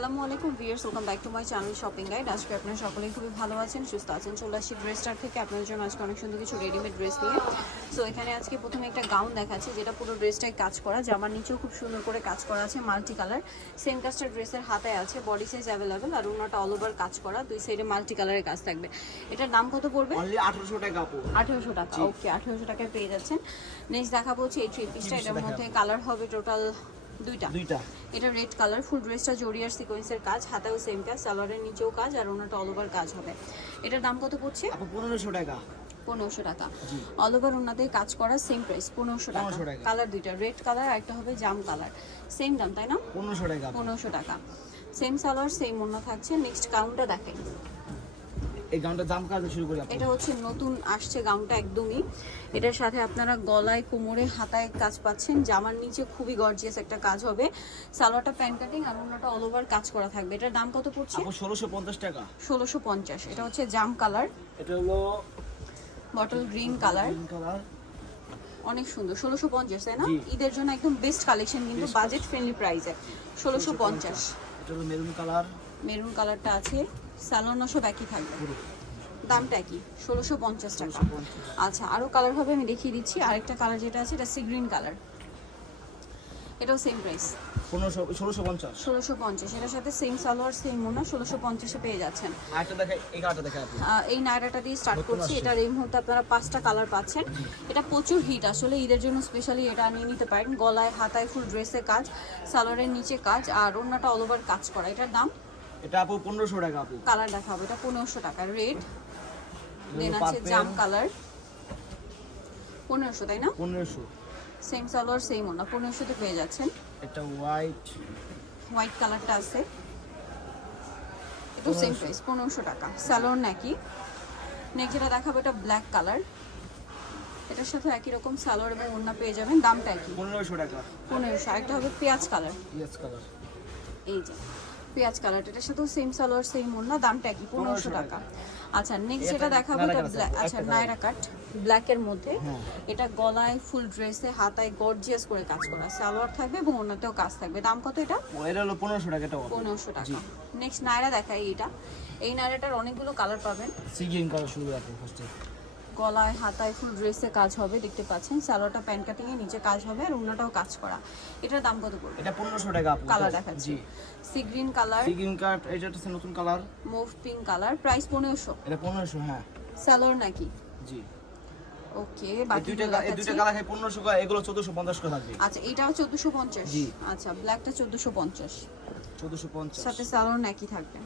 আসসালামু আলাইকুম viewers welcome back to my channel shopping guide. আজকে আপনারা সকলেই খুবই ভালো আছেন সুস্থ আছেন। চলে আসছি ড্রেস স্টার থেকে। আপনাদের জন্য আজকে অনেক সুন্দর কিছু রেডিমেড ড্রেস নিয়ে। সো এখানে আজকে প্রথমে একটা গাউন দেখাচ্ছি যেটা পুরো ড্রেসটাই কাজ করা। জামার নিচেও খুব সুন্দর করে কাজ করা আছে মাল্টি কালার সেম কাজটা ড্রেসের হাতে আছে বডি সাইজ অ্যাভেলেবেল আর ওনাটা অল ওভার কাজ করা। দুই সাইডে মাল্টি কালারের কাজ থাকবে। এটার দাম কত পড়বে? আঠারোশো টাকা আঠেরোশো টাকা ওকে আঠেরোশো টাকায় পেয়ে যাচ্ছেন। নেক্সট দেখাবো হচ্ছে এই থ্রি পিসটা এটার মধ্যে কালার হবে টোটাল দুইটা। দুইটা। এটা রেড কালার ফুল ড্রেসটা জরিয়ার সিকোয়েন্সের কাজ হাতেও সেম কাজ সালোয়ারের নিচেও কাজ আর ওনাটা অল ওভার কাজ হবে। এটার দাম কত পড়ছে? পনেরোশো টাকা। পনেরোশো টাকা। অল ওভার ওনাদের কাজ করা সেম প্রাইস পনেরোশো টাকা। কালার দুইটা রেড কালার আর একটা হবে জাম কালার সেম দাম তাই না? পনেরোশো টাকা। পনেরোশো টাকা। সেম সালোয়ার সেম ওনা থাকছে। নেক্সট গাউনটা দেখেন। এই গানটা দাম কাজ শুরু করি এটা হচ্ছে নতুন আসছে গাউনটা একদমই। এটার সাথে আপনারা গলায় কোমরে হাতায় কাজ পাচ্ছেন। জামার নিচে খুবই গর্জিয়াস একটা কাজ হবে। সালোয়ারটা প্যান্ট কাটিং আর অন্যটা অল ওভার কাজ করা থাকবে। এটার দাম কত পড়ছে? ষোলোশো পঞ্চাশ টাকা। ষোলোশো পঞ্চাশ। এটা হচ্ছে জাম কালার। এটা হলো বটল গ্রিন কালার কালার অনেক সুন্দর। ষোলোশো পঞ্চাশ তাই না? ঈদের জন্য একদম বেস্ট কালেকশন কিন্তু বাজেট ফ্রেন্ডলি প্রাইসে ষোলোশো পঞ্চাশ। এটা হলো মেরুন কালার মেরুন কালারটা আছে। স্যালোন সব একই থাকবে। দামটা কি ষোলোশো পঞ্চাশ টাকা। আচ্ছা আরও কালার হবে আমি দেখিয়ে দিচ্ছি। আরেকটা কালার যেটা আছে এটা সি গ্রিন কালার এটাও সেম প্রাইস ষোলোশো পঞ্চাশ। ষোলোশো পঞ্চাশ এটার সাথে সেম সালোয়ার সেম মোনা ষোলোশো পঞ্চাশে পেয়ে যাচ্ছেন। এই নায়রাটা দিয়ে স্টার্ট করছি। এটার এই মুহূর্তে আপনারা পাঁচটা কালার পাচ্ছেন। এটা প্রচুর হিট আসলে ঈদের জন্য স্পেশালি এটা নিয়ে নিতে পারেন। গলায় হাতায় ফুল ড্রেসে কাজ সালোয়ারের নিচে কাজ আর অন্যটা অল ওভার কাজ করা। এটার দাম এটা আপু পনেরোশো টাকা আপু। কালার দেখাবো এটা পনেরোশো টাকা। রেড দেন আছে জাম কালার পনেরোশো তাই না? পনেরোশো। সেম সালোয়ার সেম ওনা। পনেরোশোতে পেয়ে যাচ্ছেন। এটা হোয়াইট হোয়াইট কালারটা আছে। এটা সেম প্রাইস পনেরোশো টাকা। স্যালোর নাকি নেক্সট যেটা দেখাবো এটা ব্ল্যাক কালার এটার সাথে একই রকম সালোয়ার এবং ওড়না পেয়ে যাবেন। দামটা একই। পনেরোশো টাকা। পনেরোশো। আরেকটা হবে পেঁয়াজ কালার ইয়েস কালার এই যে। পেঁয়াজ কালার এটার সাথেও সেম সালোয়ার সেম ওড়না দামটা একই পনেরোশো টাকা। আচ্ছা নেক্সট এটা যেটা দেখাবো এটা আচ্ছা নায়রা কাট ব্ল্যাকের মধ্যে। হ্যাঁ। এটা গলায় ফুল ড্রেসে হাতায় গর্জিয়াস করে কাজ করা। সালোয়ার থাকবে এবং ওড়নাতেও কাজ থাকবে। দাম কত এটা? হলো পনেরোশো টাকা পনেরোশো টাকা। নেক্সট নায়রা দেখাই এটা এই নায়রাটার অনেকগুলো কালার পাবেন। সি গ্রিন কালার শুরু ফার্স্টে গলায় হাতায় ফুল ড্রেসে কাজ হবে দেখতে পাচ্ছেন। সালোয়ারটা প্যান্ট কাটিং এ নিচে কাজ হবে আর ওড়নাটাও কাজ করা। এটার দাম কত পড়বে? এটা পনেরোশো টাকা আপু কালার দেখাচ্ছি। জি। Sea green colour sea green colour এটা হচ্ছে নতুন colour mauve pink colour price পনেরোশো। এটা পনেরোশো হ্যাঁ। সালোয়ার নাকি? জি। ওকে বাকি দুইটা এই দুইটা কালার টাকা এগুলো আচ্ছা এটাও জি। আচ্ছা ব্ল্যাকটা চোদ্দোশো পঞ্চাশ। চোদ্দশো পঞ্চাশ। সাথে সালোয়ার নাকি থাকবে।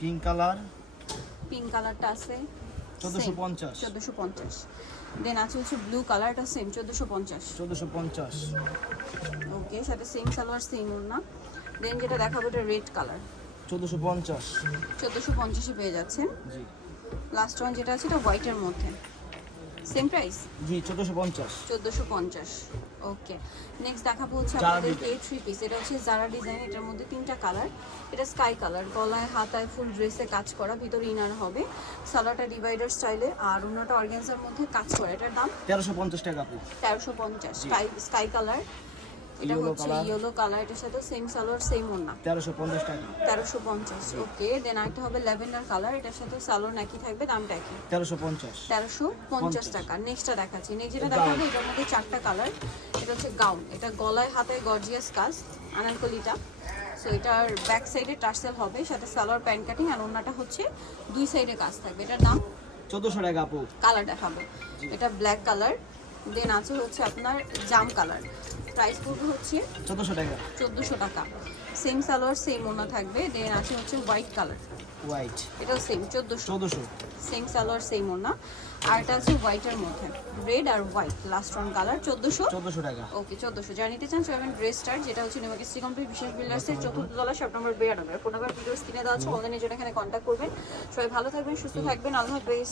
পিঙ্ক কালার পিঙ্ক কালারটা আছে। চোদ্দশো পঞ্চাশ। চোদ্দোশো পঞ্চাশ। দেন আছে হচ্ছে ব্লু কালারটা সেম চোদ্দোশো পঞ্চাশ। চোদ্দশো পঞ্চাশ। ওকে সাথে সেম সালোয়ার সেম ওড়না। দেন যেটা দেখাবো এটা রেড কালার চোদ্দশো পঞ্চাশ। চোদ্দোশো পঞ্চাশে পেয়ে যাচ্ছেন। জি। লাস্ট ওয়ান যেটা আছে এটা হোয়াইটের মধ্যে। সেম প্রাইস জি চোদ্দশো পঞ্চাশ। চোদ্দোশো পঞ্চাশ। ওকে নেক্সট দেখাবো হচ্ছে আমাদের এই থ্রি পিস এটা হচ্ছে জারা ডিজাইন এটার মধ্যে তিনটা কালার এটা স্কাই কালার গলায় হাতায় ফুল ড্রেসে কাজ করা। ভিতরে ইনার হবে। সালাটা ডিভাইডার স্টাইলে আর অন্যটা অর্গানজার মধ্যে কাজ করা। এটার দাম? তেরোশো পঞ্চাশ টাকা আপু। তেরোশো পঞ্চাশ। স্কাই স্কাই কালার এটা হচ্ছে। ইয়েলো কালার এটার সাথে সেম সালোয়ার সেম ওড়না। তেরোশো পঞ্চাশ টাকা। তেরোশো পঞ্চাশ ওকে দেন আরেকটা হবে ল্যাভেন্ডার কালার এটার সাথে সালোয়ার একই থাকবে দামটা পঞ্চাশ। তেরোশো পঞ্চাশ টাকা নেক্সটটা দেখাচ্ছি। নেক্সট যেটা দেখাবো এটার মধ্যে চারটা কালার এটা হচ্ছে গাউন এটা গলায় হাতে গর্জিয়াস কাজ আনারকলিটা। সো এটার ব্যাক সাইডে টার্সেল হবে সাথে সালোয়ার প্যান্ট কাটিং আর অন্যটা হচ্ছে দুই সাইডে কাজ থাকবে। এটার নাম চোদ্দশো টাকা আপু। কালার দেখাবো। এটা ব্ল্যাক কালার দেন আছে হচ্ছে আপনার জাম কালার প্রাইস পড়বে হচ্ছে চোদ্দশো টাকা। চোদ্দোশো টাকা। সেম সালোয়ার সেম ওনা থাকবে। দেন আছে হচ্ছে হোয়াইট কালার হোয়াইট এটাও সেম চোদ্দোশো। চোদ্দশো। সেম সালোয়ার সেম ওনা আর এটা আছে হোয়াইটের মধ্যে। রেড আর হোয়াইট লাস্ট ওয়ান কালার চোদ্দোশো? চোদ্দশো টাকা। ওকে চোদ্দোশো। যা নিতে চান সেভেন ড্রেস স্টার যেটা হচ্ছে সি কোম্পানি বিশেষ বিল্ডার্সের চতুর্থ তলা সব নম্বর বিরানব্বই। ফোন নাম্বার ভিডিও স্ক্রিনে দেওয়া আছে অনলাইনে জন্য এখানে কন্ট্যাক্ট করবেন। সবাই ভালো থাকবেন সুস্থ থাকবেন। আল্লাহ হাফেজ।